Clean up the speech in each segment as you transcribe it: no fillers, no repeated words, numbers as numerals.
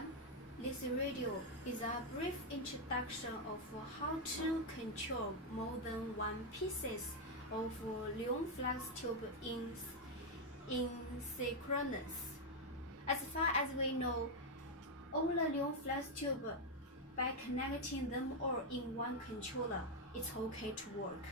everyone. This video is a brief introduction of how to control more than one pieces of neon flex tube in synchronous. As far as we know, all the neon flex tube, by connecting them all in one controller, it's okay to work.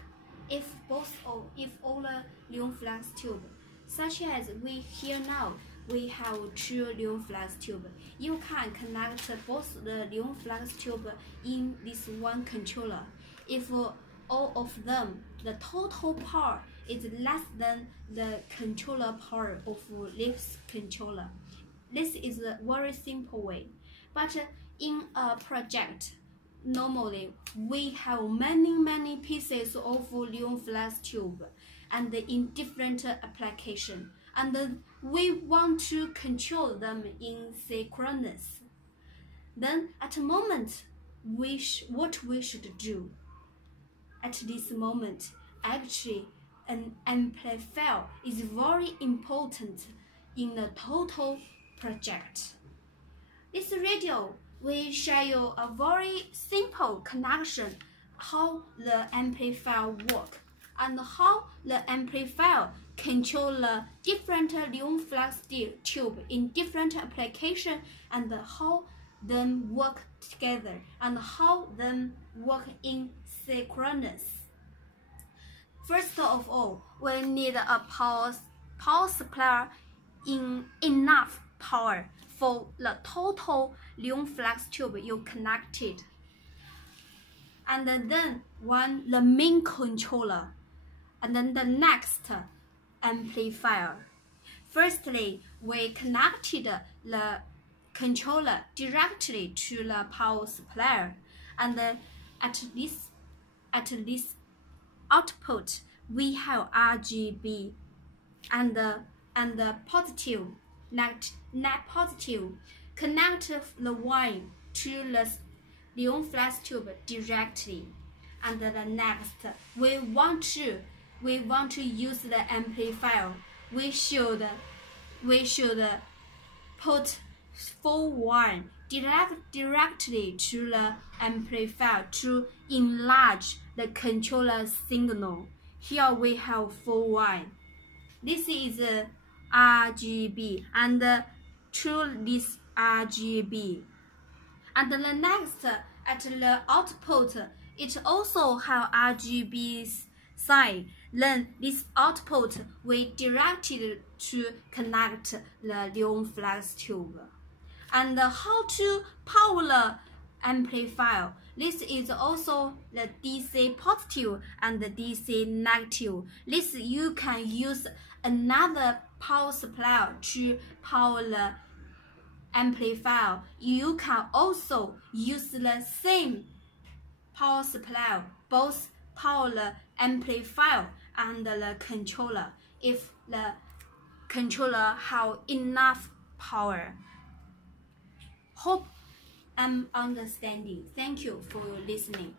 If all the neon flex tube, such as we here now, we have two neon flex tube. You can connect both the neon flex tube in this one controller. If all of them, the total power is less than the controller power of this controller. This is a very simple way. But in a project, normally we have many pieces of neon flex tube and in different application, and we want to control them in synchronous. Then at the moment, what we should do at this moment, actually an amplifier is very important in the total project. This video will show you a very simple connection, how the amplifier work and how the amplifier control the different neon flex tube in different application, and how them work together and how them work in synchronous. First of all, we need a power supply in enough power for the total neon flex tube you connected, and then the main controller, and then the next amplifier. Firstly, we connected the controller directly to the power supply, and at this output we have RGB and the positive, net positive. Connect the wire to the neon flex tube directly, and the next we want to use the amplifier. We should put 4 wire directly to the amplifier to enlarge the controller signal. Here we have 4 wire. This is RGB, and to this RGB. And the next, at the output, it also have RGB side. Then this output we directed to connect the neon flex tube. And how to power the amplifier? This is also the DC positive and the DC negative. This you can use another power supply to power the amplifier. You can also use the same power supply, both power the amplifier and the controller, if the controller have enough power. Hope I'm understanding. Thank you for listening.